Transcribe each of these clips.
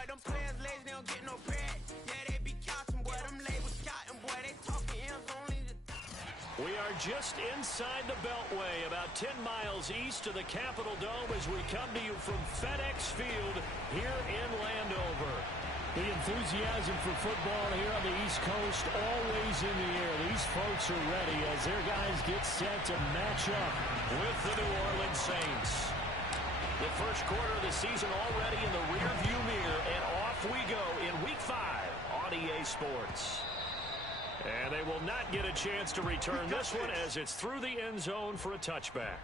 boy. Them players lazy, they don't get no bread. Yeah, they be counting, boy. Them labels scouting, boy. They talking M's only the... We are just inside the Beltway, about 10 miles east of the Capitol Dome as we come to you from FedEx Field here in Landover. The enthusiasm for football here on the East Coast always in the air. These folks are ready as their guys get set to match up with the New Orleans Saints. The first quarter of the season already in the rearview mirror, and off we go in Week 5 on EA Sports. And they will not get a chance to return this one as it's through the end zone for a touchback.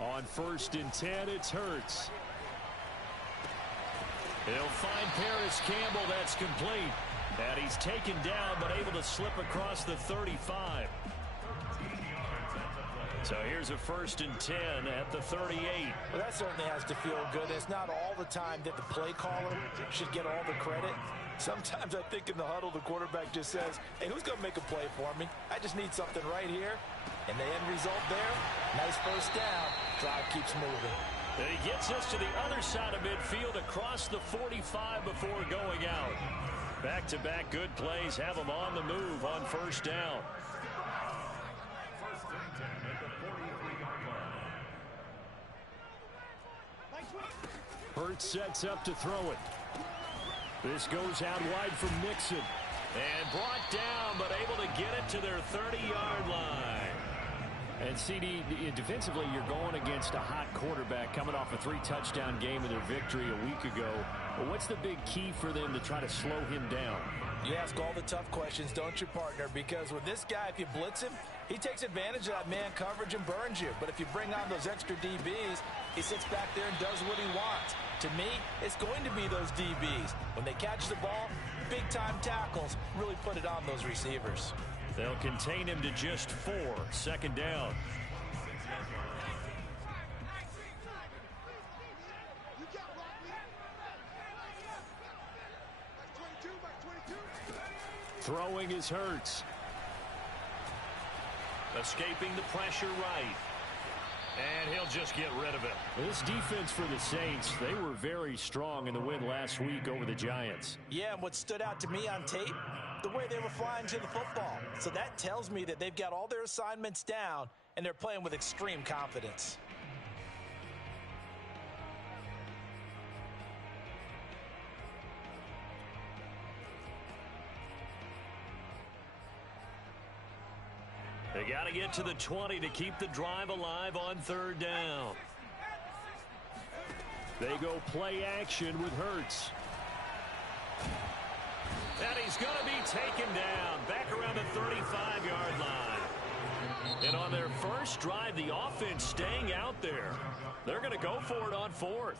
On 1st and 10, it's Hurts. He'll find Paris Campbell. That's complete. And he's taken down, but able to slip across the 35. So here's a 1st and 10 at the 38. Well, that certainly has to feel good. It's not all the time that the play caller should get all the credit. Sometimes I think in the huddle, the quarterback just says, hey, who's going to make a play for me? I just need something right here. And the end result there, nice first down. Drive keeps moving. And he gets us to the other side of midfield across the 45 before going out. Back-to-back good plays have him on the move on 1st down. Hurts sets up to throw it. This goes out wide from Nixon. And brought down, but able to get it to their 30-yard line. And CD, defensively, you're going against a hot quarterback coming off a 3-touchdown game in their victory a week ago. But what's the big key for them to try to slow him down? You ask all the tough questions, don't you, partner? Because with this guy, if you blitz him, he takes advantage of that man coverage and burns you. But if you bring on those extra DBs, he sits back there and does what he wants. To me, it's going to be those DBs. When they catch the ball, big-time tackles really put it on those receivers. They'll contain him to just 4. 2nd down. Throwing is Hurts. Escaping the pressure right. And he'll just get rid of it. This defense for the Saints, they were very strong in the win last week over the Giants. Yeah, and what stood out to me on tape, the way they were flying to the football. So that tells me that they've got all their assignments down, and they're playing with extreme confidence. They got to get to the 20 to keep the drive alive on 3rd down. They go play action with Hurts. And he's going to be taken down back around the 35-yard line. And on their first drive, the offense staying out there. They're going to go for it on 4th.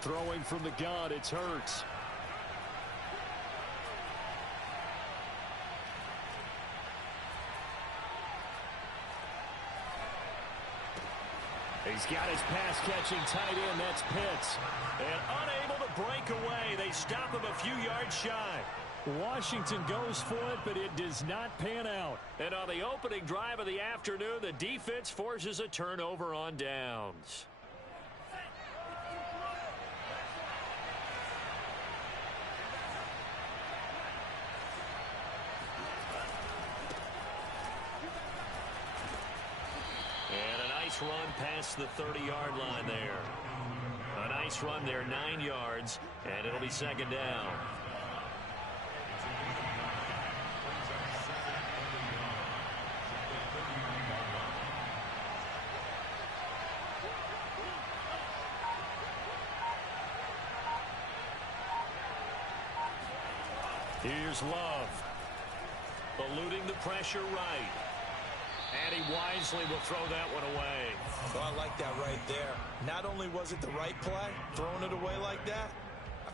Throwing from the gun, it's Hurts. He's got his pass-catching tight end, that's Pitts. And unable to break away, they stop him a few yards shy. Washington goes for it, but it does not pan out. And on the opening drive of the afternoon, the defense forces a turnover on downs. And a nice run past the 30-yard line there. A Nice run there, 9 yards, and it'll be second down. Here's Love. Eluding the pressure right. And he wisely will throw that one away. Well, I like that right there. Not only was it the right play, throwing it away like that,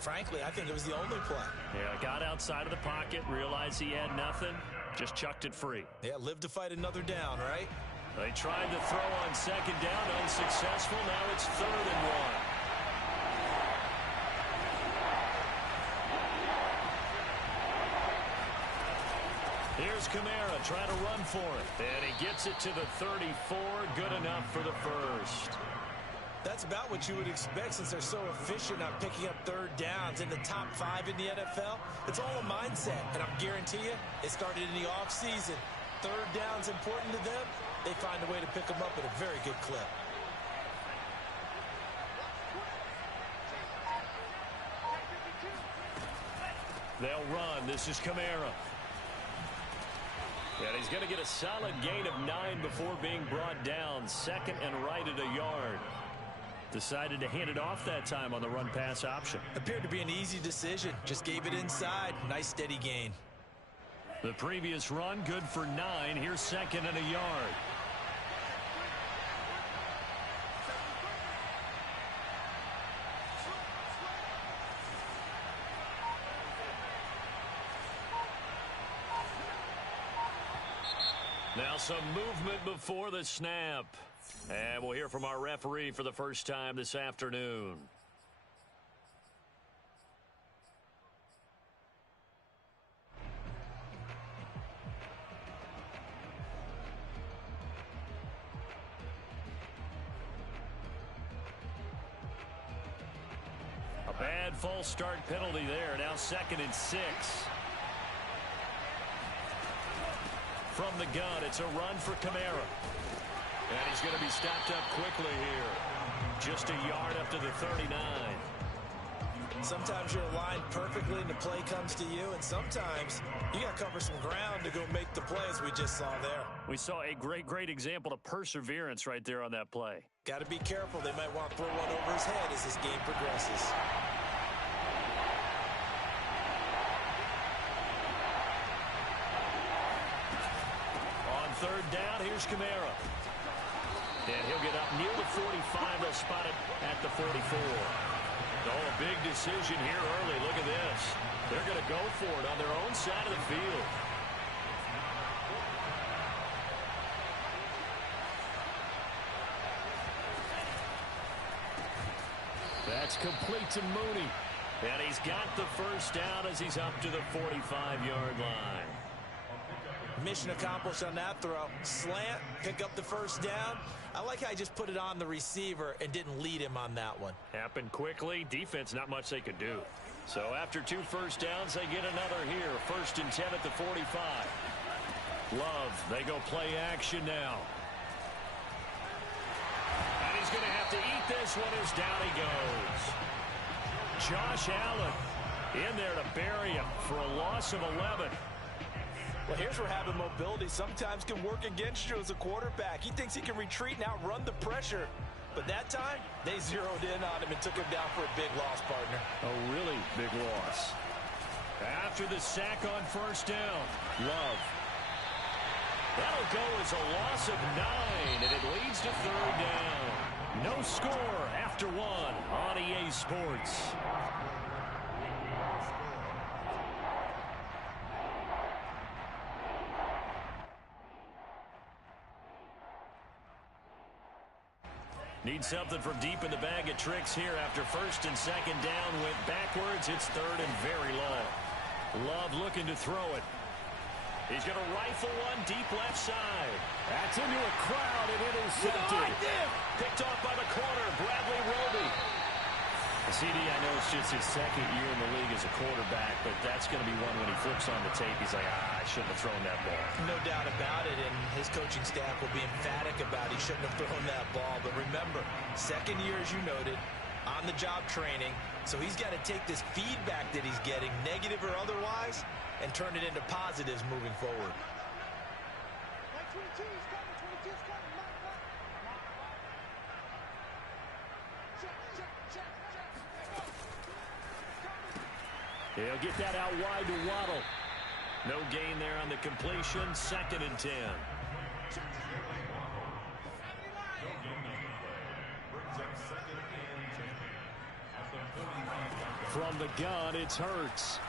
frankly, I think it was the only play. Yeah, got outside of the pocket, realized he had nothing, just chucked it free. Yeah, live to fight another down, right? They tried to throw on second down, unsuccessful. Now it's 3rd and 1. Here's Kamara trying to run for it. And he gets it to the 34. Good enough for the first. That's about what you would expect since they're so efficient on picking up 3rd downs in the top 5 in the NFL. It's all a mindset, and I guarantee you it started in the offseason. 3rd down's important to them. They find a way to pick them up at a very good clip. They'll run. This is Kamara. And he's going to get a solid gain of 9 before being brought down. 2nd and right at a yard. Decided to hand it off that time on the run-pass option. Appeared to be an easy decision. Just gave it inside. Nice steady gain. The previous run, good for 9. Here's 2nd and a yard. Now some movement before the snap. And we'll hear from our referee for the first time this afternoon. A bad false start penalty there. Now 2nd and 6. From the gun, it's a run for Kamara. And he's going to be stopped up quickly here. Just a yard up to the 39. Sometimes you're aligned perfectly and the play comes to you, and sometimes you got to cover some ground to go make the play, as we just saw there. We saw a great example of perseverance right there on that play. Got to be careful. They might want to throw one over his head as this game progresses. On 3rd down, here's Kamara. And he'll get up near the 45. They'll spot it at the 44. Oh, a big decision here early. Look at this. They're going to go for it on their own side of the field. That's complete to Mooney. And he's got the first down as he's up to the 45-yard line. Mission accomplished on that throw. Slant, pick up the first down. I like how he just put it on the receiver and didn't lead him on that one. Happened quickly. Defense, not much they could do. So after 2 first downs, they get another here. 1st and 10 at the 45. Love, they go play action now. And he's going to have to eat this one as down he goes. Josh Allen in there to bury him for a loss of 11. Well, here's where having mobility sometimes can work against you as a quarterback. He thinks he can retreat and outrun the pressure. But that time, they zeroed in on him and took him down for a big loss, partner. A really big loss. After the sack on 1st down, Love. That'll go as a loss of 9, and it leads to 3rd down. No score after 1 on EA Sports. Need something from deep in the bag of tricks here after 1st and 2nd down. Went backwards. It's 3rd and very long. Love looking to throw it. He's going to rifle one deep left side. That's into a crowd and intercepted. Picked off by the corner, Bradley Roby. CD, I know it's just his 2nd year in the league as a quarterback, but that's going to be one when he flips on the tape. He's like, I shouldn't have thrown that ball. No doubt about it, and his coaching staff will be emphatic about he shouldn't have thrown that ball. But remember, 2nd year, as you noted, on-the-job training. So he's got to take this feedback that he's getting, negative or otherwise, and turn it into positives moving forward. He'll get that out wide to Waddle. No gain there on the completion. 2nd and 10. From the gun, it's Hurts.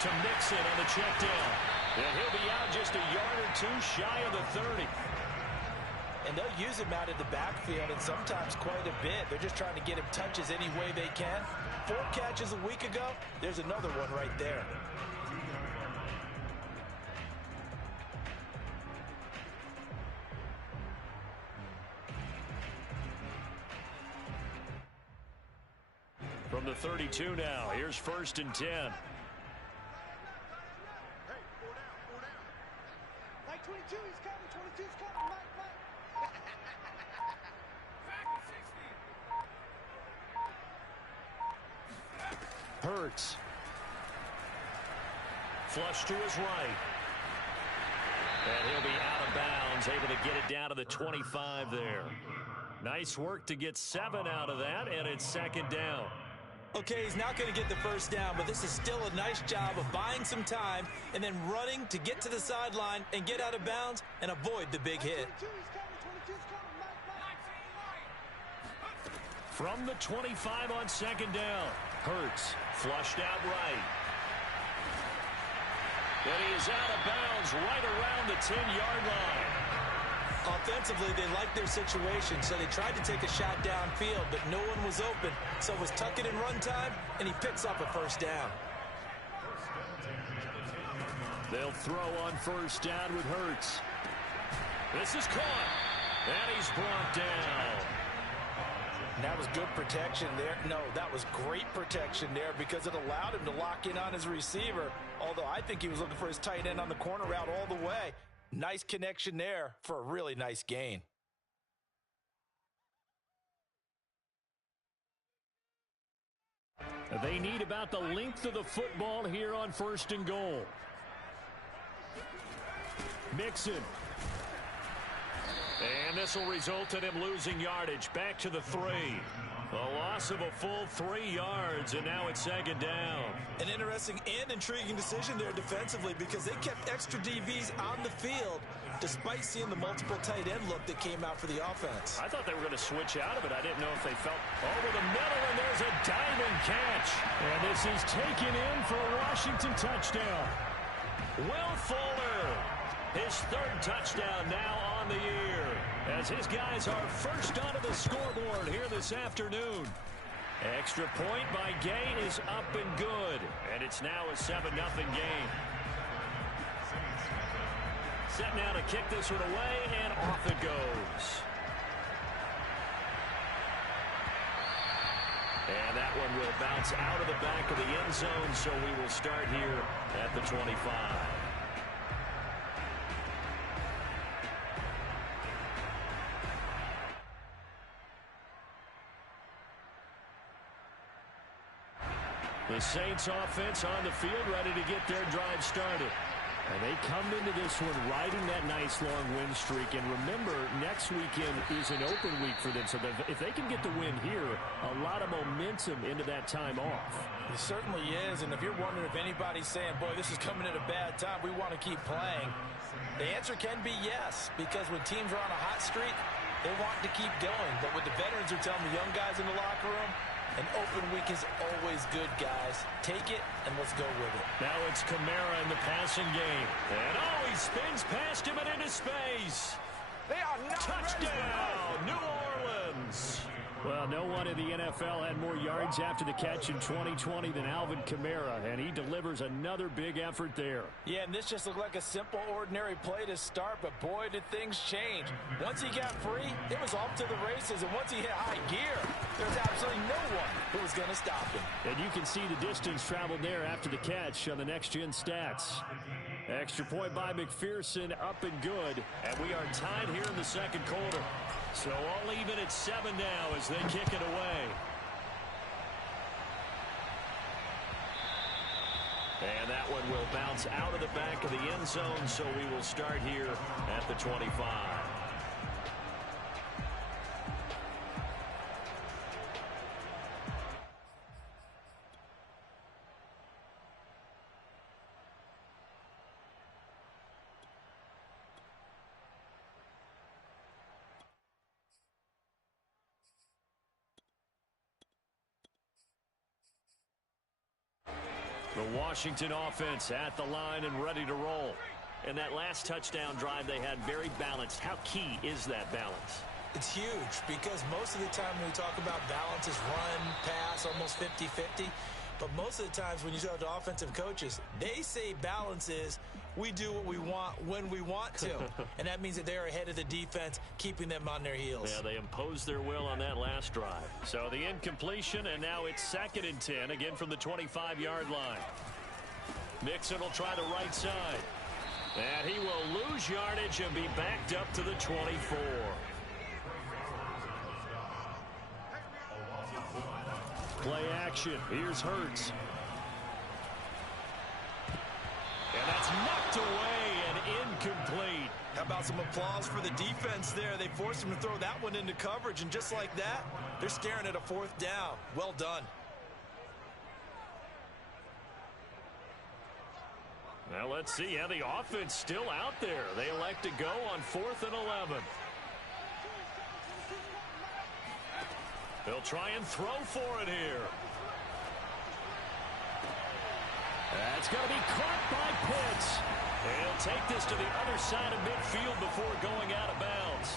To Mixon on the check down. And he'll be out just a yard or two shy of the 30. And they'll use him out in the backfield, and sometimes quite a bit. They're just trying to get him touches any way they can. 4 catches a week ago. There's another one right there. From the 32 now, here's 1st and 10. Hey, 4 down. Like 22, he's coming. 22's coming. Mike. Hurts. Flush to his right. And he'll be out of bounds, able to get it down to the 25 there. Nice work to get 7 out of that, and it's 2nd down. Okay, he's not going to get the 1st down, but this is still a nice job of buying some time and then running to get to the sideline and get out of bounds and avoid the big hit. From the 25 on 2nd down. Hurts flushed out right. And he is out of bounds right around the 10-yard line. Offensively, they liked their situation, so they tried to take a shot downfield, but no one was open. So it was tuck it and run time, and he picks up a 1st down. They'll throw on 1st down with Hurts. This is caught, and he's brought down. That was good protection there. No, that was great protection there because it allowed him to lock in on his receiver, although I think he was looking for his tight end on the corner route all the way. Nice connection there for a really nice gain. They need about the length of the football here on 1st and goal. Mixon. And this will result in him losing yardage. Back to the 3. A loss of a full 3 yards, and now it's 2nd down. An interesting and intriguing decision there defensively because they kept extra DBs on the field despite seeing the multiple tight end look that came out for the offense. I thought they were going to switch out of it. I didn't know if they felt over the middle, and there's a diamond catch. And this is taken in for a Washington touchdown. Will Fuller, his 3rd touchdown now on the year, as his guys are first onto the scoreboard here this afternoon. Extra point by Gay is up and good, and it's now a 7-0 game. Set now to kick this one away, and off it goes. And that one will bounce out of the back of the end zone, so we will start here at the 25. The Saints offense on the field ready to get their drive started. And they come into this one riding that nice long win streak. And remember, next weekend is an open week for them. So if they can get the win here, a lot of momentum into that time off. It certainly is. And if you're wondering if anybody's saying, boy, this is coming at a bad time, we want to keep playing, the answer can be yes. Because when teams are on a hot streak, they want to keep going. But what the veterans are telling the young guys in the locker room, an open week is always good, guys. Take it, and let's go with it. Now it's Kamara in the passing game. And, he spins past him and into space. They are not Touchdown, New Orleans. Well, no one in the NFL had more yards after the catch in 2020 than Alvin Kamara, and he delivers another big effort there. Yeah, and this just looked like a simple, ordinary play to start, but boy, did things change. Once he got free, it was off to the races, and once he hit high gear, there's absolutely no one who was going to stop him. And you can see the distance traveled there after the catch on the next-gen stats. Extra point by McPherson, up and good. And we are tied here in the second quarter. So all even at 7 now as they kick it away. And that one will bounce out of the back of the end zone, so we will start here at the 25. The Washington offense at the line and ready to roll. And that last touchdown drive they had very balanced. How key is that balance? It's huge because most of the time when we talk about balance is run, pass, almost 50-50. But most of the times when you talk to offensive coaches, they say balance is we do what we want when we want to. And that means that they're ahead of the defense, keeping them on their heels. Yeah, they imposed their will on that last drive. So the incompletion, and now it's 2nd and 10, again from the 25-yard line. Mixon will try the right side. And he will lose yardage and be backed up to the 24. Play action. Here's Hurts. And that's knocked away and incomplete. How about some applause for the defense there? They forced him to throw that one into coverage, and just like that, they're staring at a 4th down. Well done. Now let's see how the offense still out there. They elect to go on 4th and 11. They'll try and throw for it here. That's going to be caught by Pitts. He'll take this to the other side of midfield before going out of bounds.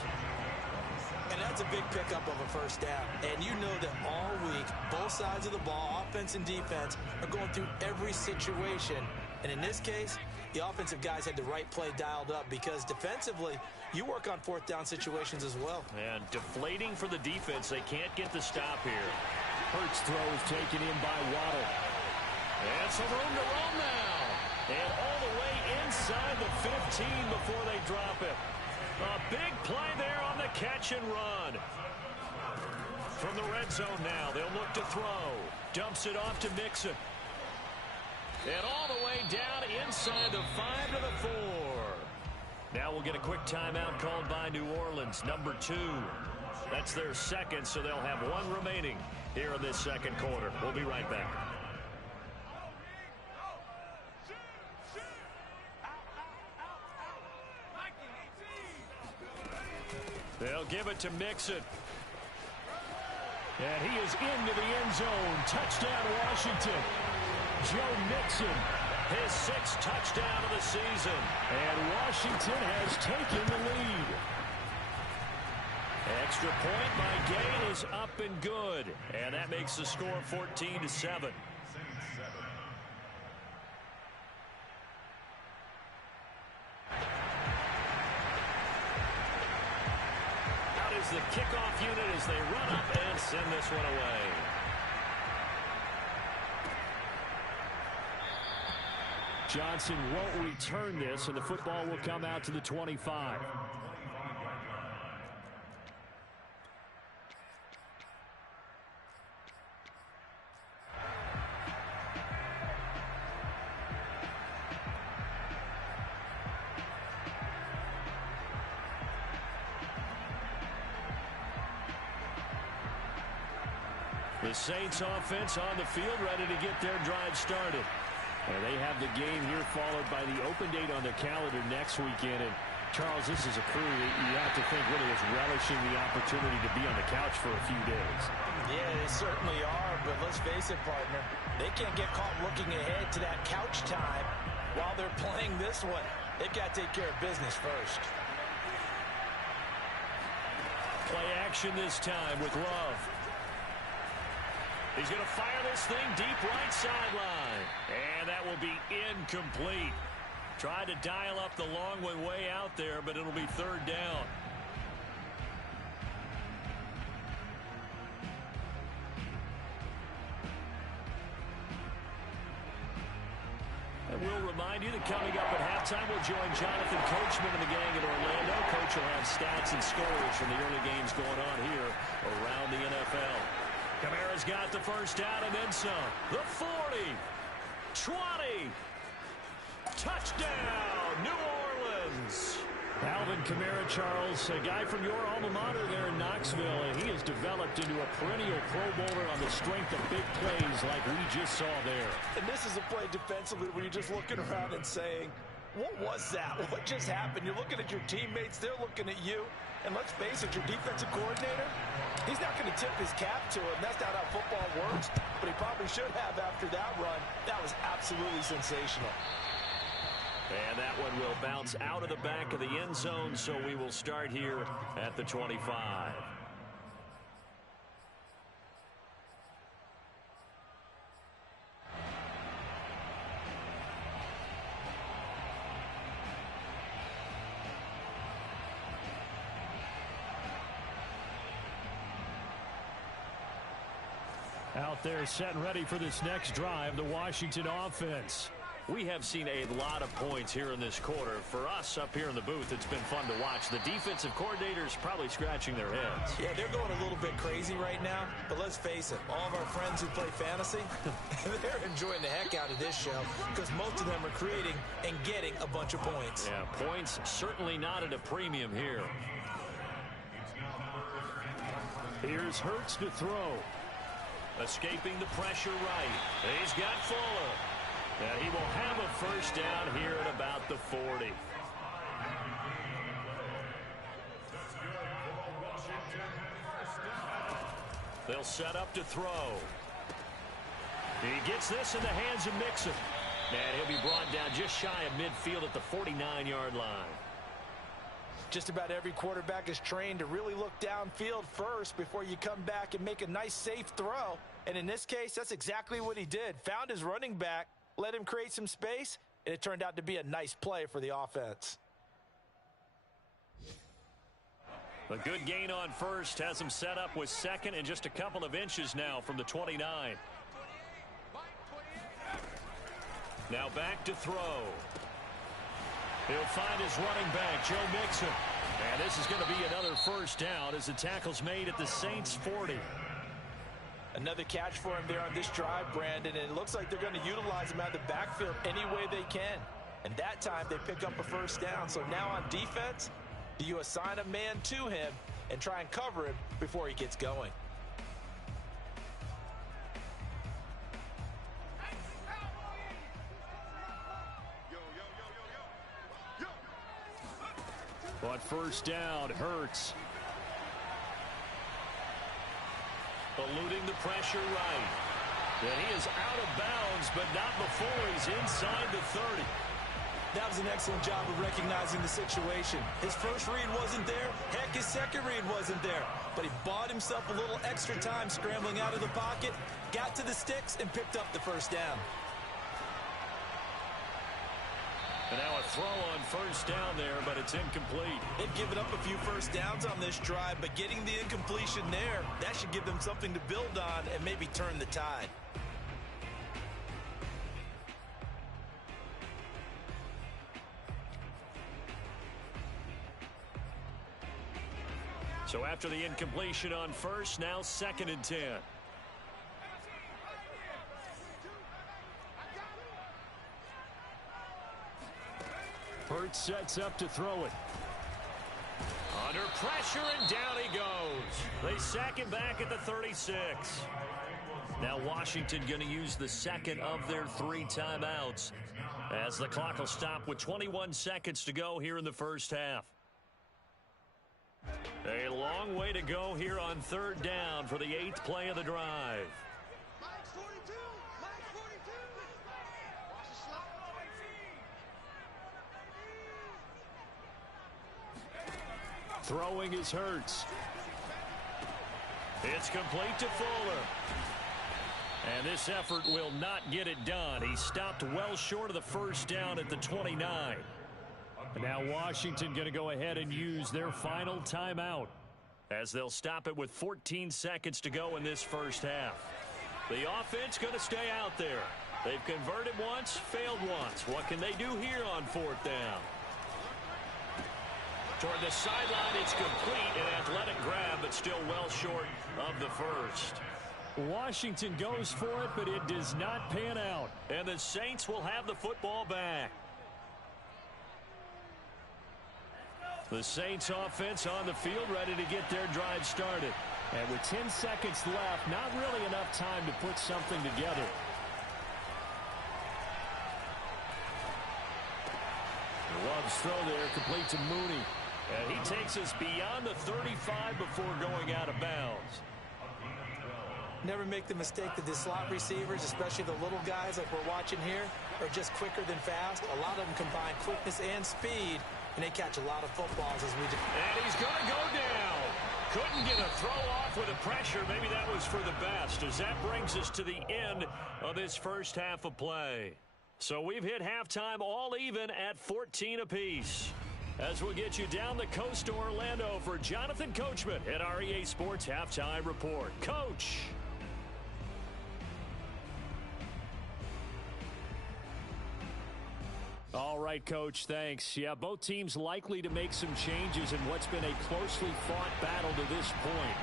And that's a big pickup of a 1st down. And you know that all week, both sides of the ball, offense and defense, are going through every situation. And in this case, the offensive guys had the right play dialed up because defensively, you work on 4th down situations as well. And deflating for the defense. They can't get the stop here. Hurts throws taken in by Waddle. And some room to run now. And all the way inside the 15 before they drop it. A big play there on the catch and run. From the red zone now, they'll look to throw. Dumps it off to Mixon. And all the way down inside the 5 to the 4. Now we'll get a quick timeout called by New Orleans, number 2. That's their 2nd, so they'll have 1 remaining here in this second quarter. We'll be right back. They'll give it to Mixon. And he is into the end zone. Touchdown, Washington. Joe Mixon, his 6th touchdown of the season. And Washington has taken the lead. Extra point by Gay is up and good. And that makes the score 14-7. Out is the kickoff unit as they run up and send this one away. Johnson won't return this, and the football will come out to the 25. The Saints offense on the field ready to get their drive started. And they have the game here followed by the open date on their calendar next weekend. And Charles, this is a crew that you have to think really is relishing the opportunity to be on the couch for a few days. Yeah, they certainly are, but let's face it, partner. They can't get caught looking ahead to that couch time while they're playing this one. They've got to take care of business first. Play action this time with Love. He's going to fire this thing deep right sideline. And that will be incomplete. Tried to dial up the long way out there, but it'll be 3rd down. It will remind you that coming up at halftime, we'll join Jonathan Coachman and the gang in Orlando. Coach will have stats and scores from the early games going on here around the NFL. Kamara's got the first down and then some. The 40, 20, touchdown, New Orleans. Alvin Kamara, Charles, a guy from your alma mater there in Knoxville, and he has developed into a perennial Pro Bowler on the strength of big plays like we just saw there. And this is a play defensively where you're just looking around and saying, what was that? What just happened? You're looking at your teammates. They're looking at you. And let's face it, your defensive coordinator, he's not going to tip his cap to him. That's not how football works. But he probably should have after that run. That was absolutely sensational. And that one will bounce out of the back of the end zone, so we will start here at the 25. Out there set and ready for this next drive, the Washington offense. We have seen a lot of points here in this quarter. For us up here in the booth, it's been fun to watch. The defensive coordinators probably scratching their heads. Yeah, they're going a little bit crazy right now. But let's face it, all of our friends who play fantasy, they're enjoying the heck out of this show because most of them are creating and getting a bunch of points. Yeah, points certainly not at a premium here. Here's Hurts to throw. Escaping the pressure right. He's got Fuller. And he will have a first down here at about the 40. They'll set up to throw. He gets this in the hands of Mixon. And he'll be brought down just shy of midfield at the 49-yard line. Just about every quarterback is trained to really look downfield first before you come back and make a nice, safe throw. And in this case, that's exactly what he did. Found his running back, let him create some space, and it turned out to be a nice play for the offense. A good gain on first has him set up with second and just a couple of inches now from the 29. Now back to throw. He'll find his running back, Joe Mixon. And this is going to be another first down as the tackle's made at the Saints' 40. Another catch for him there on this drive, Brandon, and it looks like they're going to utilize him out of the backfield any way they can. And that time they pick up a first down. So now on defense, do you assign a man to him and try and cover him before he gets going? On first down, Hurts. Eluding the pressure right. And he is out of bounds, but not before he's inside the 30. That was an excellent job of recognizing the situation. His first read wasn't there. Heck, his second read wasn't there. But he bought himself a little extra time scrambling out of the pocket, got to the sticks, and picked up the first down. And now a throw on first down there, but it's incomplete. They've given up a few first downs on this drive, but getting the incompletion there, that should give them something to build on and maybe turn the tide. So after the incompletion on first, now 2nd and 10. Hurts sets up to throw it. Under pressure, and down he goes. They sack him back at the 36. Now Washington going to use the second of their 3 timeouts as the clock will stop with 21 seconds to go here in the first half. A long way to go here on 3rd down for the 8th play of the drive. Mike's 42. Mike's 42. Watch the slot. Throwing is Hurts. It's complete to Fuller. And this effort will not get it done. He stopped well short of the first down at the 29. And now Washington going to go ahead and use their final timeout, as they'll stop it with 14 seconds to go in this first half. The offense going to stay out there. They've converted once, failed once. What can they do here on fourth down? Toward the sideline, it's complete. An athletic grab, but still well short of the first. Washington goes for it, but it does not pan out. And the Saints will have the football back. The Saints offense on the field, ready to get their drive started. And with 10 seconds left, not really enough time to put something together. Love's throw there, complete to Mooney. And he takes us beyond the 35 before going out of bounds. Never make the mistake that the slot receivers, especially the little guys like we're watching here, are just quicker than fast. A lot of them combine quickness and speed, and they catch a lot of footballs as we do. And he's going to go down. Couldn't get a throw off with the pressure. Maybe that was for the best, as that brings us to the end of this first half of play. So we've hit halftime all even at 14 apiece. As we'll get you down the coast to Orlando for Jonathan Coachman at our EA Sports Halftime Report. Coach. All right, Coach, thanks. Yeah, both teams likely to make some changes in what's been a closely fought battle to this point.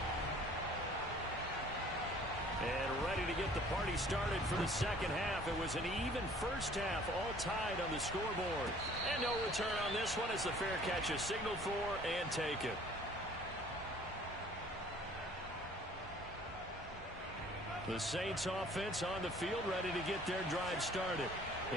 And ready to get the party started for the second half. It was an even first half, all tied on the scoreboard. And no return on this one as the fair catch is signaled for and taken. The Saints offense on the field, ready to get their drive started.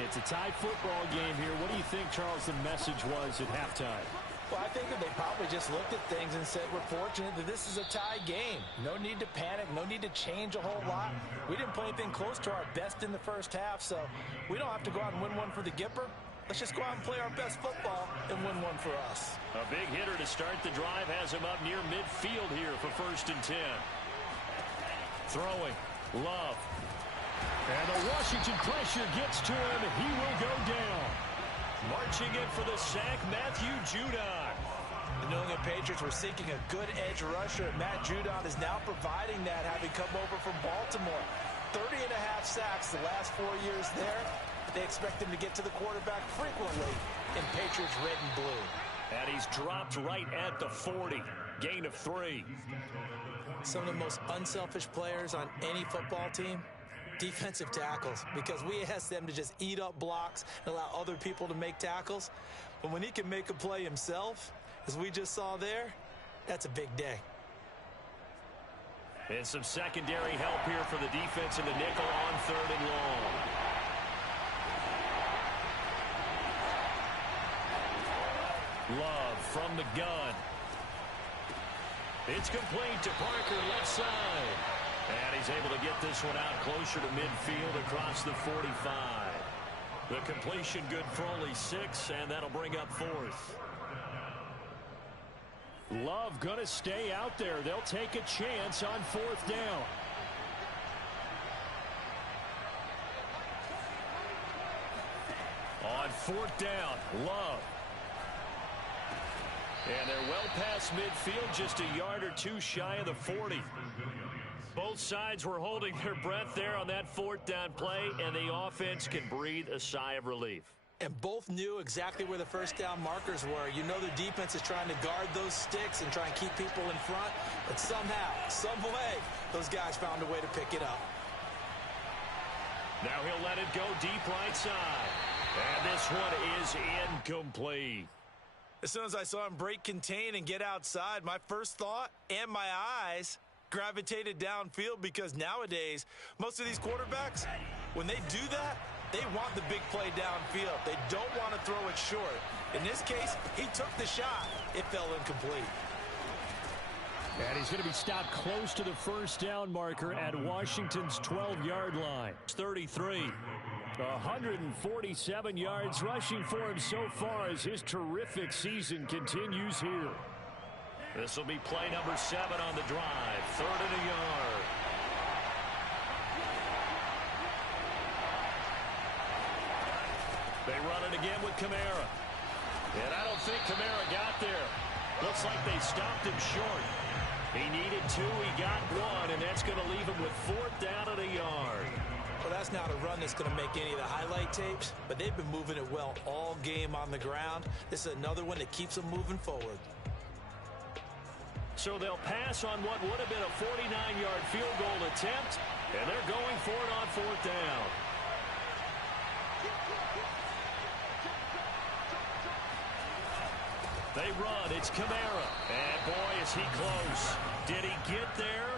It's a tied football game here. What do you think, Charles, the message was at halftime? Well, I think that they probably just looked at things and said, we're fortunate that this is a tie game. No need to panic. No need to change a whole lot. We didn't play anything close to our best in the first half, so we don't have to go out and win one for the Gipper. Let's just go out and play our best football and win one for us. A big hitter to start the drive has him up near midfield here for 1st and 10. Throwing. Love. And the Washington pressure gets to him. He will go down. Marching in for the sack, Matthew Judon. The New England Patriots were seeking a good edge rusher. Matt Judon is now providing that, having come over from Baltimore. 30.5 sacks the last 4 years there. They expect him to get to the quarterback frequently in Patriots red and blue. And he's dropped right at the 40. Gain of 3. Some of the most unselfish players on any football team, defensive tackles, because we ask them to just eat up blocks and allow other people to make tackles. But when he can make a play himself, as we just saw there, that's a big day. And some secondary help here for the defense in the nickel on 3rd and long. Love from the gun. It's complete to Parker, left side. And he's able to get this one out closer to midfield across the 45. The completion good for only 6, and that'll bring up 4th. Love going to stay out there. They'll take a chance on 4th down. On 4th down, Love. And they're well past midfield, just a yard or 2 shy of the 40. Both sides were holding their breath there on that 4th down play, and the offense can breathe a sigh of relief. And both knew exactly where the first down markers were. You know the defense is trying to guard those sticks and try and keep people in front, but somehow, some way, those guys found a way to pick it up. Now he'll let it go deep right side. And this one is incomplete. As soon as I saw him break contain and get outside, my first thought and my eyes gravitated downfield, because nowadays, most of these quarterbacks, when they do that, they want the big play downfield. They don't want to throw it short. In this case, he took the shot. It fell incomplete. And he's going to be stopped close to the first down marker at Washington's 12-yard line. 33. 147 yards rushing for him so far as his terrific season continues here. This will be play number 7 on the drive. 3rd and a yard. They run it again with Kamara. And I don't think Kamara got there. Looks like they stopped him short. He needed 2, he got 1, and that's going to leave him with 4th down and a yard. Well, that's not a run that's going to make any of the highlight tapes, but they've been moving it well all game on the ground. This is another one that keeps them moving forward. So they'll pass on what would have been a 49-yard field goal attempt, and they're going for it on fourth down. They run. It's Kamara. And, boy, is he close. Did he get there?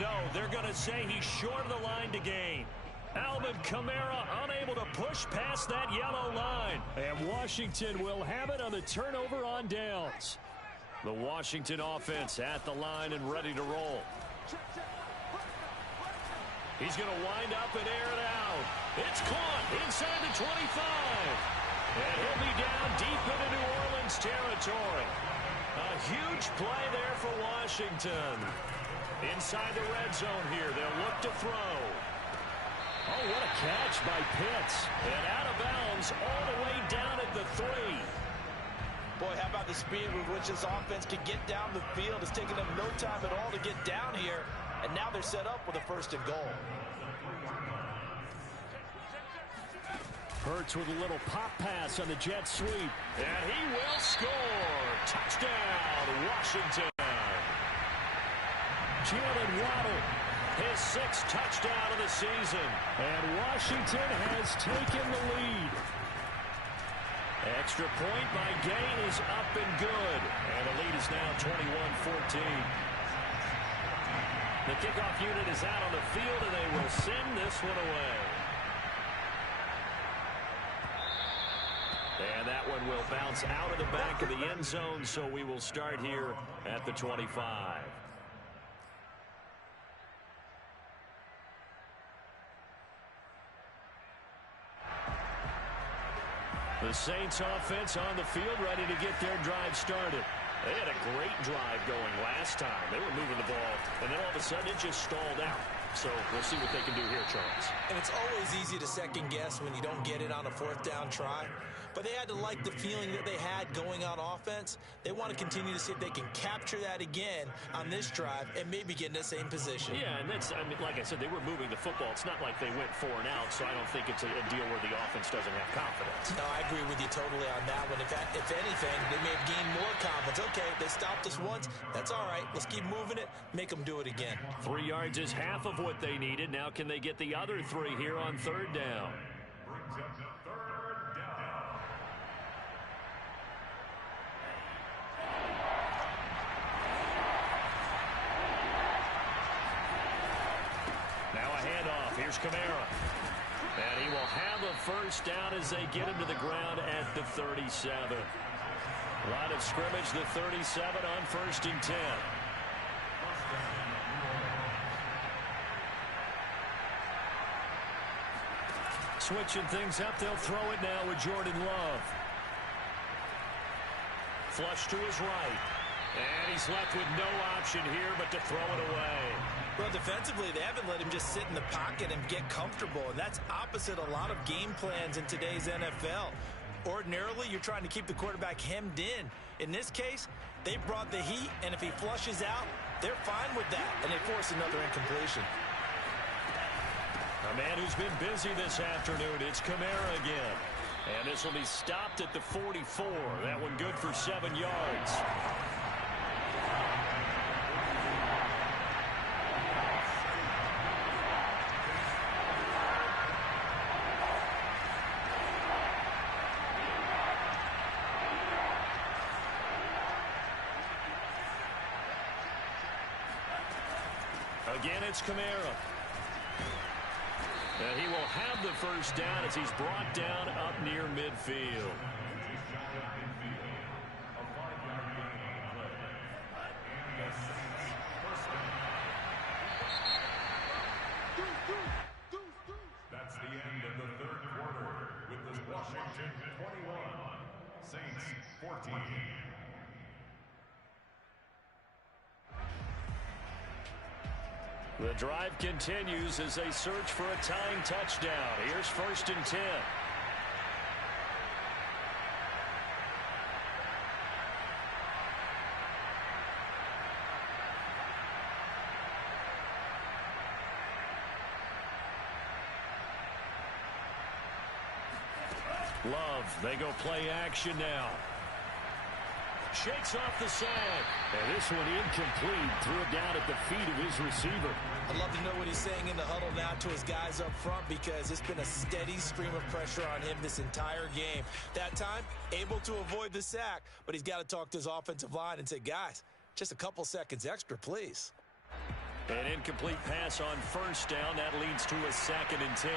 No, they're going to say he's short of the line to gain. Alvin Kamara unable to push past that yellow line. And Washington will have it on the turnover on downs. The Washington offense at the line and ready to roll. He's going to wind up and air it out. It's caught inside the 25. And he'll be down deep into New Orleans territory. A huge play there for Washington. Inside the red zone here, they'll look to throw. Oh, what a catch by Pitts. And out of bounds all the way down at the 3. Boy, how about the speed with which this offense can get down the field? It's taken them no time at all to get down here, and now they're set up with a 1st and goal. Hurts with a little pop pass on the jet sweep. And he will score. Touchdown, Washington. Jalen Waddle, his 6th touchdown of the season. And Washington has taken the lead. Extra point by Gain is up and good. And the lead is now 21-14. The kickoff unit is out on the field, and they will send this one away. And that one will bounce out of the back of the end zone, so we will start here at the 25. The Saints offense on the field ready to get their drive started. They had a great drive going last time. They were moving the ball, and then all of a sudden it just stalled out. So we'll see what they can do here, Charles. And it's always easy to second guess when you don't get it on a 4th down try. But they had to like the feeling that they had going on offense. They want to continue to see if they can capture that again on this drive and maybe get in the same position. Yeah, and that's, I mean, like I said, they were moving the football. It's not like they went 4 and out, so I don't think it's a deal where the offense doesn't have confidence. No, I agree with you totally on that one. If anything, they may have gained more confidence. Okay, they stopped us once. That's all right. Let's keep moving it. Make them do it again. 3 yards is half of what they needed. Now can they get the other 3 here on 3rd down? Here's Kamara. And he will have a 1st down as they get him to the ground at the 37. Line of scrimmage, the 37 on 1st and 10. Switching things up, they'll throw it now with Jordan Love. Flush to his right. And he's left with no option here but to throw it away. Well, defensively, they haven't let him just sit in the pocket and get comfortable, and that's opposite a lot of game plans in today's NFL. Ordinarily, you're trying to keep the quarterback hemmed in. In this case, they brought the heat, and if he flushes out, they're fine with that, and they force another incompletion. A man who's been busy this afternoon, it's Kamara again. And this will be stopped at the 44. That one good for 7 yards. Again, it's Kamara. And he will have the 1st down as he's brought down up near midfield. That's the end of the 3rd quarter with the Washington 21, Saints 14. The drive continues as they search for a tying touchdown. Here's 1st and 10. Love, they go play action now. Shakes off the sack. And this one incomplete. Threw it down at the feet of his receiver. I'd love to know what he's saying in the huddle now to his guys up front, because it's been a steady stream of pressure on him this entire game. That time, able to avoid the sack, but he's got to talk to his offensive line and say, guys, just a couple seconds extra, please. An incomplete pass on first down. That leads to a 2nd and 10.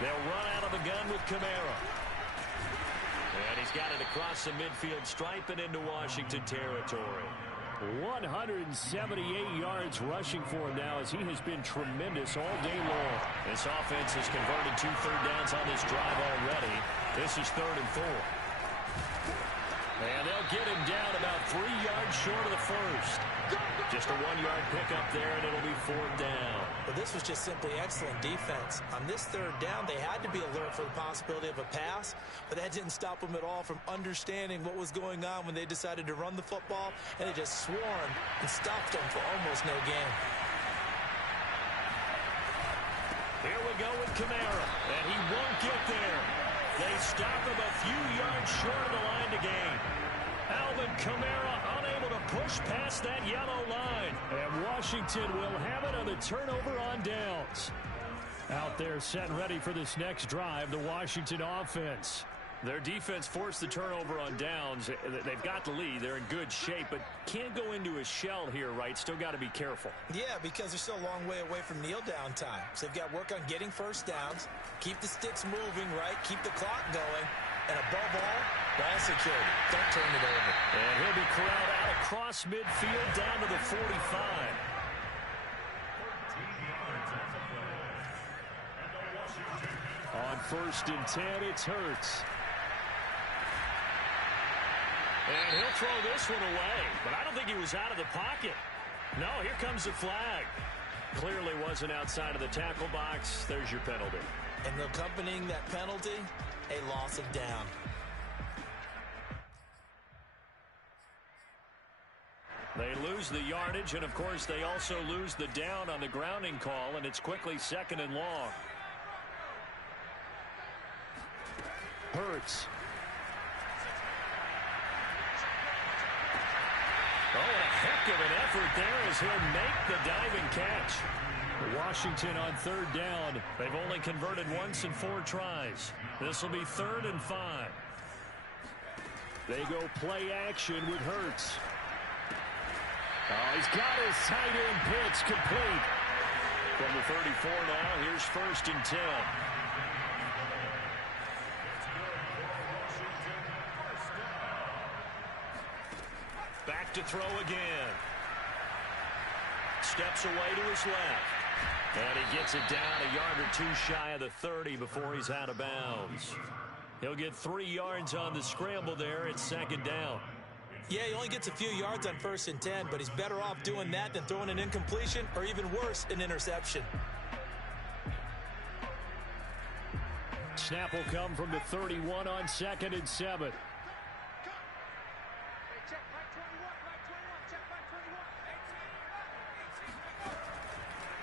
They'll run out of the gun with Kamara. And he's got it across the midfield stripe and into Washington territory. 178 yards rushing for him now, as he has been tremendous all day long. This offense has converted 2 third downs on this drive already. This is 3rd and 4. And they'll get him down about 3 yards short of the first. Just a 1-yard pickup there, and it'll be 4th down. But this was just simply excellent defense. On this 3rd down, they had to be alert for the possibility of a pass, but that didn't stop them at all from understanding what was going on when they decided to run the football, and they just swarmed and stopped them for almost no gain. Here we go with Kamara, and he won't get there. They stop him a few yards short of the line to gain. Alvin Kamara unable to push past that yellow line. And Washington will have it on the turnover on downs. Out there set and ready for this next drive, the Washington offense. Their defense forced the turnover on downs. They've got the lead. They're in good shape, but can't go into a shell here, right? Still got to be careful. Yeah, because they're still a long way away from kneel down time. So they've got to work on getting first downs, keep the sticks moving, right? Keep the clock going. And above all, ball security. Don't turn it over. And he'll be corralled out across midfield down to the 45. On 1st and 10, it's Hurts. And he'll throw this one away, but I don't think he was out of the pocket. No, here comes the flag. Clearly wasn't outside of the tackle box. There's your penalty. And accompanying that penalty, a loss of down. They lose the yardage, and of course they also lose the down on the grounding call, and it's quickly 2nd and long. Hurts. Oh, and a heck of an effort there as he'll make the diving catch. Washington on 3rd down. They've only converted once in 4 tries. This will be 3rd and 5. They go play action with Hurts. Oh, he's got his tight end pitch complete. From the 34 now, here's 1st and 10. Back to throw again. Steps away to his left. And he gets it down a yard or 2 shy of the 30 before he's out of bounds. He'll get 3 yards on the scramble there. It's 2nd down. Yeah, he only gets a few yards on 1st and 10, but he's better off doing that than throwing an incompletion, or even worse, an interception. Snap will come from the 31 on 2nd and 7.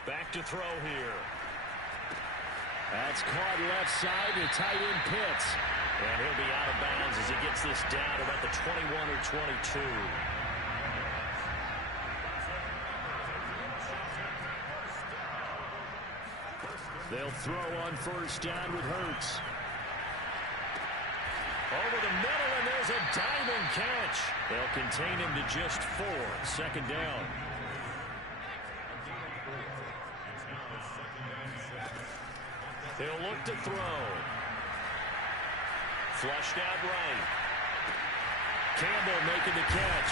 Back to throw here. That's caught left side to tight end Pitts. And he'll be out of bounds as he gets this down about the 21 or 22. They'll throw on 1st down with Hurts. Over the middle, and there's a diving catch. They'll contain him to just 4. 2nd down. He'll look to throw. Flushed out right. Campbell making the catch.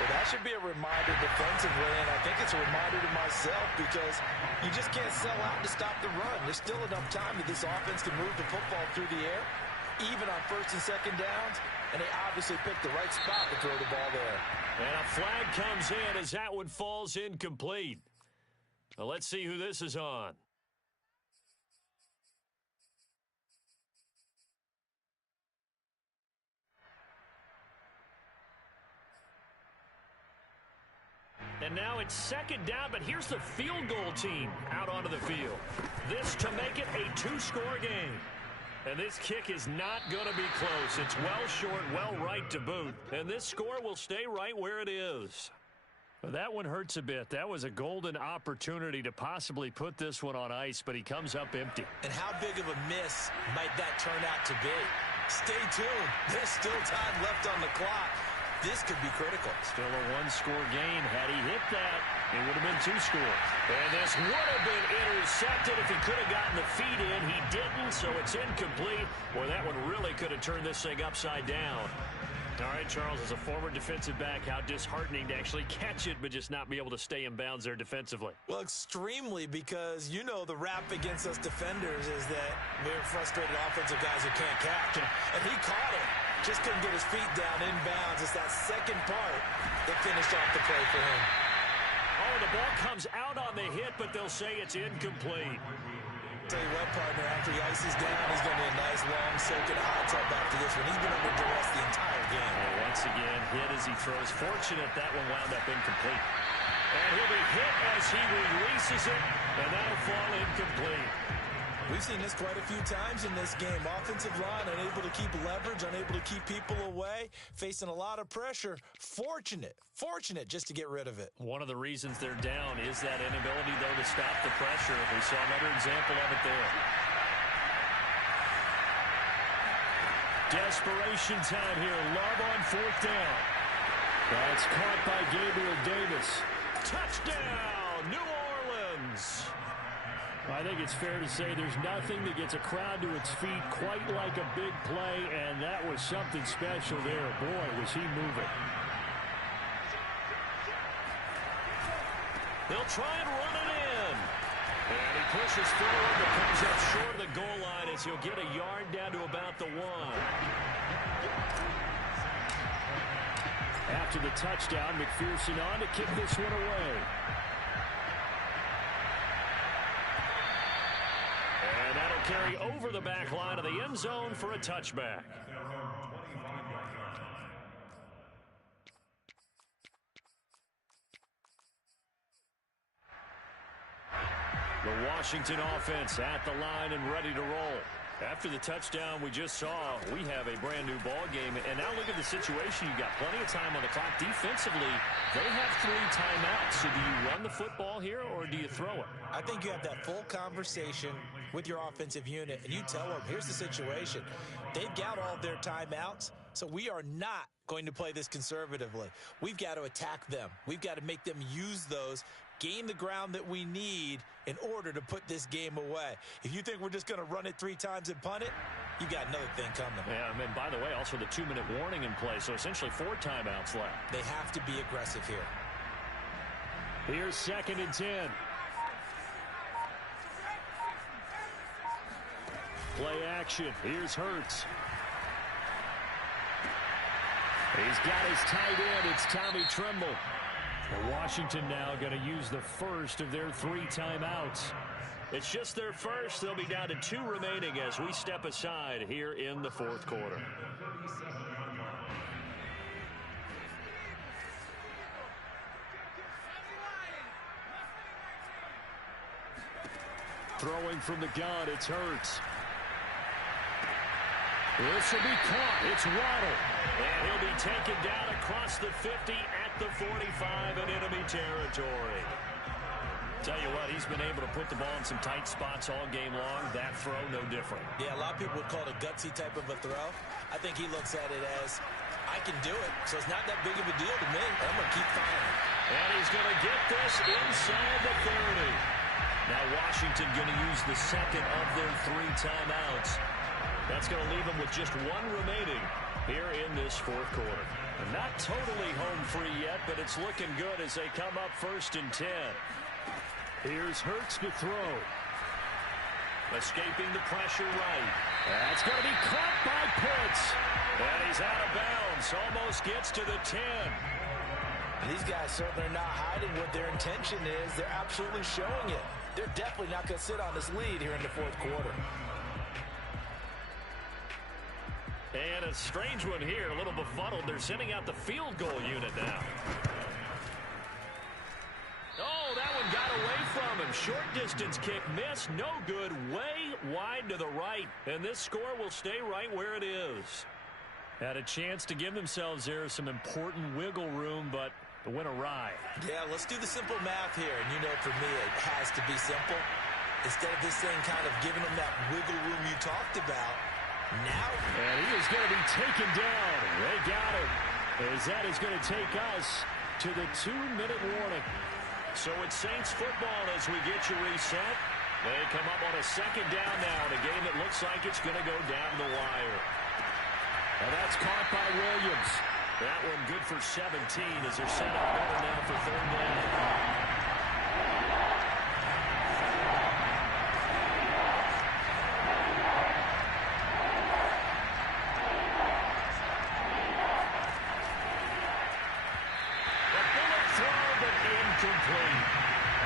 Well, that should be a reminder defensively, and I think it's a reminder to myself, because you just can't sell out to stop the run. There's still enough time that this offense can move the football through the air, even on 1st and 2nd downs, and they obviously picked the right spot to throw the ball there. And a flag comes in as that one falls incomplete. Well, let's see who this is on. And now it's second down, but here's the field goal team out onto the field. This to make it a two-score game. And this kick is not going to be close. It's well short, well right to boot. And this score will stay right where it is. Well, that one hurts a bit. That was a golden opportunity to possibly put this one on ice, but he comes up empty. And how big of a miss might that turn out to be? Stay tuned. There's still time left on the clock. This could be critical. Still a one-score game. Had he hit that, it would have been two-score. And this would have been intercepted if he could have gotten the feet in. He didn't, so it's incomplete. Boy, that one really could have turned this thing upside down. All right, Charles, as a former defensive back, how disheartening to actually catch it but just not be able to stay in bounds there defensively. Well, extremely, because you know the rap against us defenders is that we're frustrated offensive guys who can't catch. And he caught it. Just couldn't get his feet down in bounds. It's that second part that finished off the play for him. Oh, the ball comes out on the hit, but they'll say it's incomplete. Tell you what, partner, after he ices down, he's going to be a nice, long, soaking hot tub after this one. He's been under duress the entire game. And once again, hit as he throws. Fortunate that one wound up incomplete. And he'll be hit as he releases it, and that'll fall incomplete. We've seen this quite a few times in this game. Offensive line unable to keep leverage, unable to keep people away, facing a lot of pressure. Fortunate just to get rid of it. One of the reasons they're down is that inability, though, to stop the pressure. We saw another example of it there. Desperation time here. Love on fourth down. That's caught by Gabriel Davis. Touchdown, New Orleans. I think it's fair to say there's nothing that gets a crowd to its feet quite like a big play, and that was something special there. Boy, was he moving. They'll try and run it in. And he pushes forward, but comes up short of the goal line as he'll get a yard down to about the one. After the touchdown, McPherson on to kick this one away. And that'll carry over the back line of the end zone for a touchback. The Washington offense at the line and ready to roll. After the touchdown we just saw, we have a brand new ball game. And now look at the situation. You've got plenty of time on the clock. Defensively, they have 3 timeouts. So do you run the football here or do you throw it? I think you have that full conversation with your offensive unit, and you tell them, here's the situation. They've got all their timeouts, so we are not going to play this conservatively. We've got to attack them. We've got to make them use those, gain the ground that we need in order to put this game away. If you think we're just going to run it 3 times and punt it, you got another thing coming. Yeah, and by the way, also the 2-minute warning in play, so essentially 4 timeouts left. They have to be aggressive here. Here's 2nd and 10. Play action. Here's Hurts. He's got his tight end. It's Tommy Tremble. Well, Washington now going to use the first of their 3 timeouts. It's just their first. They'll be down to 2 remaining as we step aside here in the 4th quarter. Throwing from the gun, it's Hurts. This will be caught. It's Waddle. And he'll be taken down across the 50 at the 45 in enemy territory. Tell you what, he's been able to put the ball in some tight spots all game long. That throw, no different. Yeah, a lot of people would call it a gutsy type of a throw. I think he looks at it as, I can do it, so it's not that big of a deal to me. I'm going to keep firing. And he's going to get this inside the 30. Now Washington going to use the second of their 3 timeouts. That's going to leave them with just 1 remaining here in this 4th quarter. And not totally home free yet, but it's looking good as they come up 1st and 10. Here's Hurts to throw. Escaping the pressure right. That's going to be caught by Pitts. And he's out of bounds. Almost gets to the 10. And these guys certainly are not hiding what their intention is. They're absolutely showing it. They're definitely not going to sit on this lead here in the 4th quarter. And a strange one here, a little befuddled. They're sending out the field goal unit now. him. Short distance kick missed. No good. Way wide to the right. And this score will stay right where it is. Had a chance to give themselves there some important wiggle room, but it went awry. Yeah, let's do the simple math here. And you know, for me, it has to be simple. Instead of this thing kind of giving them that wiggle room you talked about, now... And he is going to be taken down. They got him. As that is going to take us to the 2-minute warning. So it's Saints football as we get you reset. They come up on a second down now in a game that looks like it's going to go down the wire. And that's caught by Williams. That one good for 17 as they're set up better now for third down.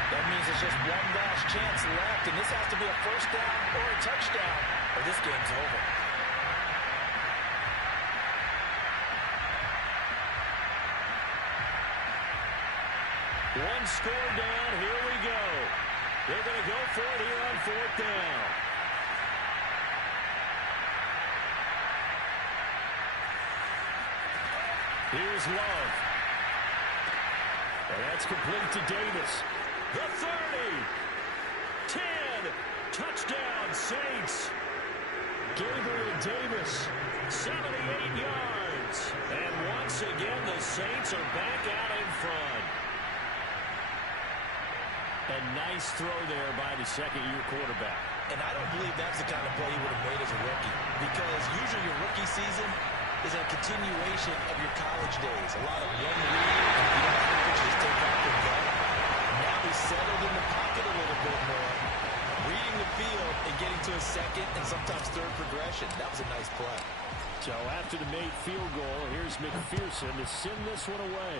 That means it's just one last chance left, and this has to be a first down or a touchdown, or this game's over. One score down, here we go. They're going to go for it here on fourth down. Here's Love. And that's complete to Davis. The 30. 10. Touchdown, Saints. Gabriel Davis. 78 yards. And once again, the Saints are back out in front. A nice throw there by the second-year quarterback. And I don't believe that's the kind of play he would have made as a rookie, because usually your rookie season is a continuation of your college days. A lot of one read, just take off and go. Now he's settled in the pocket a little bit more, reading the field and getting to his second and sometimes third progression. That was a nice play. So after the made field goal, here's McPherson to send this one away.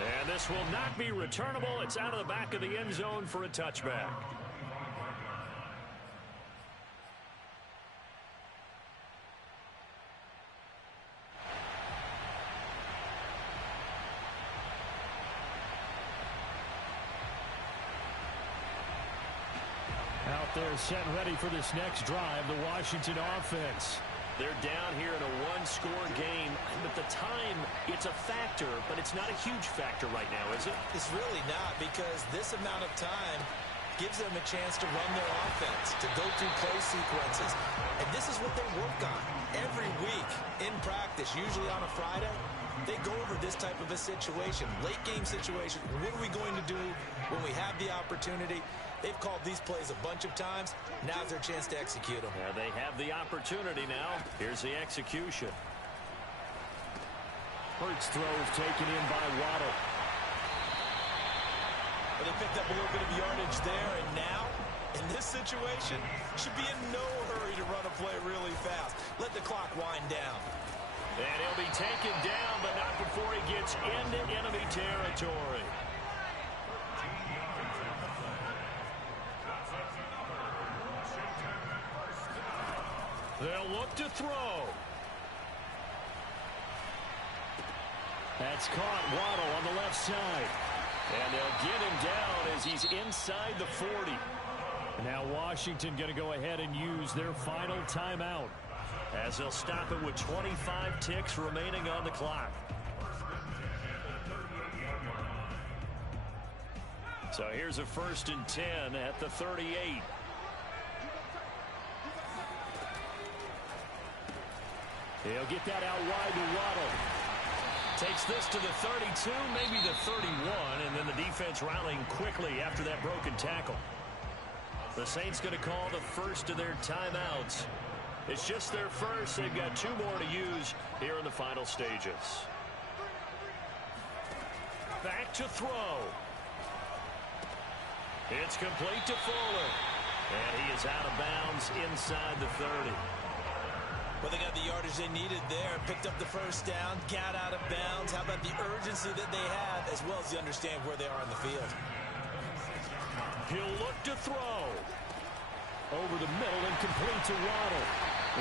And this will not be returnable. It's out of the back of the end zone for a touchback. Out there set ready for this next drive, the Washington offense. They're down here in a one-score game. But the time, it's a factor, but it's not a huge factor right now, is it? It's really not, because this amount of time gives them a chance to run their offense, to go through play sequences. And this is what they work on every week in practice, usually on a Friday. They go over this type of a situation, late-game situation. What are we going to do when we have the opportunity? They've called these plays a bunch of times. Now's their chance to execute them. Yeah, they have the opportunity now. Here's the execution. Hurts throws taken in by Waddle. Well, they picked up a little bit of yardage there, and now, in this situation, should be in no hurry to run a play really fast. Let the clock wind down. And he'll be taken down, but not before he gets into enemy territory. They'll look to throw. That's caught. Waddle on the left side. And they'll get him down as he's inside the 40. Now Washington going to go ahead and use their final timeout, as they'll stop it with 25 ticks remaining on the clock. So here's a 1st and 10 at the 38. He'll get that out wide to Waddle. Takes this to the 32, maybe the 31, and then the defense rallying quickly after that broken tackle. The Saints going to call the first of their timeouts. It's just their first. They've got 2 more to use here in the final stages. Back to throw. It's complete to Fuller. And he is out of bounds inside the 30. Well, they got the yardage they needed there, picked up the first down, got out of bounds. How about the urgency that they have, as well as they understand where they are in the field? He'll look to throw. Over the middle and complete to Waddle.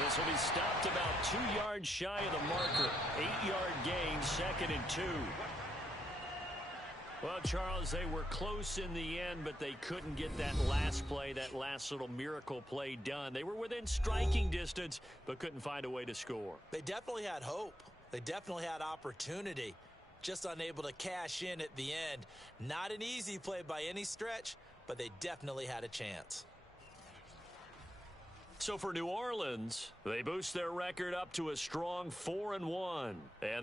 This will be stopped about 2 yards shy of the marker. 8-yard gain, 2nd and 2. Well, Charles, they were close in the end, but they couldn't get that last play, that last little miracle play done. They were within striking distance, but couldn't find a way to score. They definitely had hope. They definitely had opportunity. Just unable to cash in at the end. Not an easy play by any stretch, but they definitely had a chance. So for New Orleans, they boost their record up to a strong 4-1. And